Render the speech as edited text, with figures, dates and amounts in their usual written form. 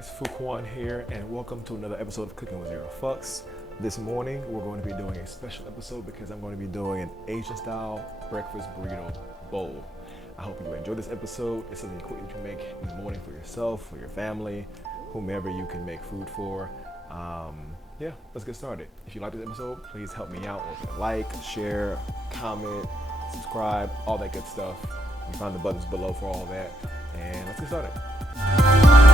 guys, Fuqs here, and welcome to another episode of Cooking with Zero Fucks. This morning, we're going to be doing a special episode because I'm going to be doing an Asian-style breakfast burrito bowl. I hope you enjoy this episode. It's something quick you can make in the morning for yourself, for your family, whomever you can make food for. Yeah, let's get started. If you like this episode, please help me out with a like, share, comment, subscribe, all that good stuff. You find the buttons below for all that, and let's get started.